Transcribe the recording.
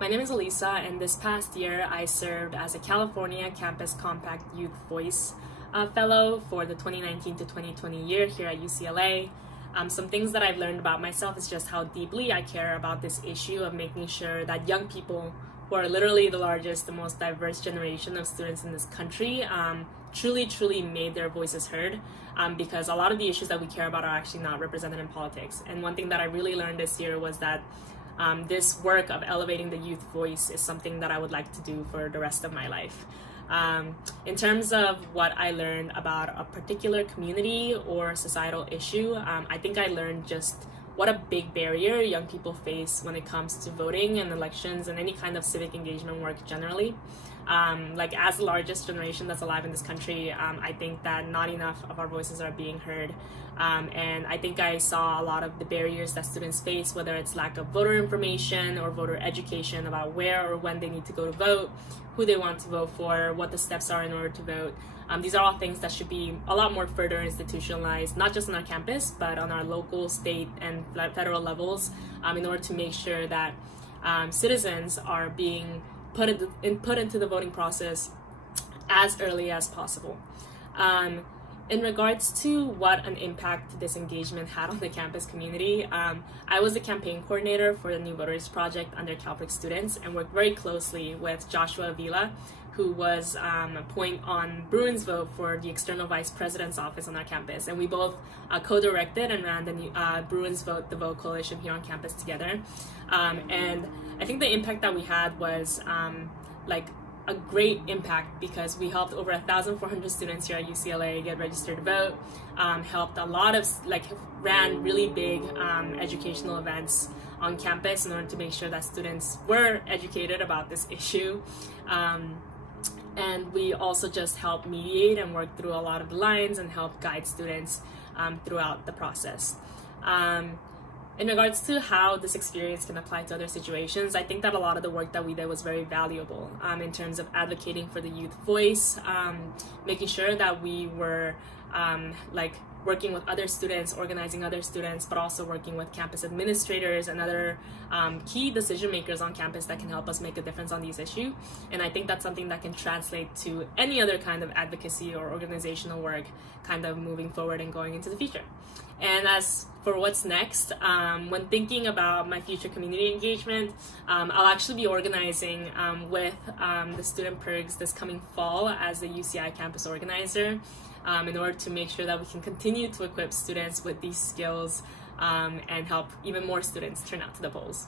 My name is Elisa, and this past year I served as a California Campus Compact Youth Voice Fellow for the 2019 to 2020 year here at UCLA. Some things that I've learned about myself is just how deeply I care about this issue of making sure that young people, who are literally the largest, the most diverse generation of students in this country, truly made their voices heard, because a lot of the issues that we care about are actually not represented in politics. And one thing that I really learned this year was that this work of elevating the youth voice is something that I would like to do for the rest of my life. In terms of what I learned about a particular community or societal issue, I think I learned just what a big barrier young people face when it comes to voting and elections and any kind of civic engagement work generally. As the largest generation that's alive in this country, I think that not enough of our voices are being heard. And I think I saw a lot of the barriers that students face, whether it's lack of voter information or voter education about where or when they need to go to vote, who they want to vote for, what the steps are in order to vote. These are all things that should be a lot more further institutionalized, not just on our campus, but on our local, state, and federal levels, in order to make sure that citizens are being put into the voting process as early as possible. In regards to what an impact this engagement had on the campus community, I was the campaign coordinator for the New Voters Project under CalPERS students and worked very closely with Joshua Avila, who was a point on Bruin's vote for the external vice president's office on our campus. And we both co-directed and ran the Bruin's Vote the Vote coalition here on campus together. And I think the impact that we had was a great impact because we helped over 1,400 students here at UCLA get registered to vote, helped a lot of, ran really big educational events on campus in order to make sure that students were educated about this issue. And we also just helped mediate and work through a lot of the lines and help guide students throughout the process. In regards to how this experience can apply to other situations, I think that a lot of the work that we did was very valuable in terms of advocating for the youth voice, making sure that we were working with other students, organizing other students, but also working with campus administrators and other key decision makers on campus that can help us make a difference on these issues. And I think that's something that can translate to any other kind of advocacy or organizational work kind of moving forward and going into the future. And as for what's next, when thinking about my future community engagement, I'll actually be organizing with the Student Perks this coming fall as the UCI campus organizer, in order to make sure that we can continue to equip students with these skills and help even more students turn out to the polls.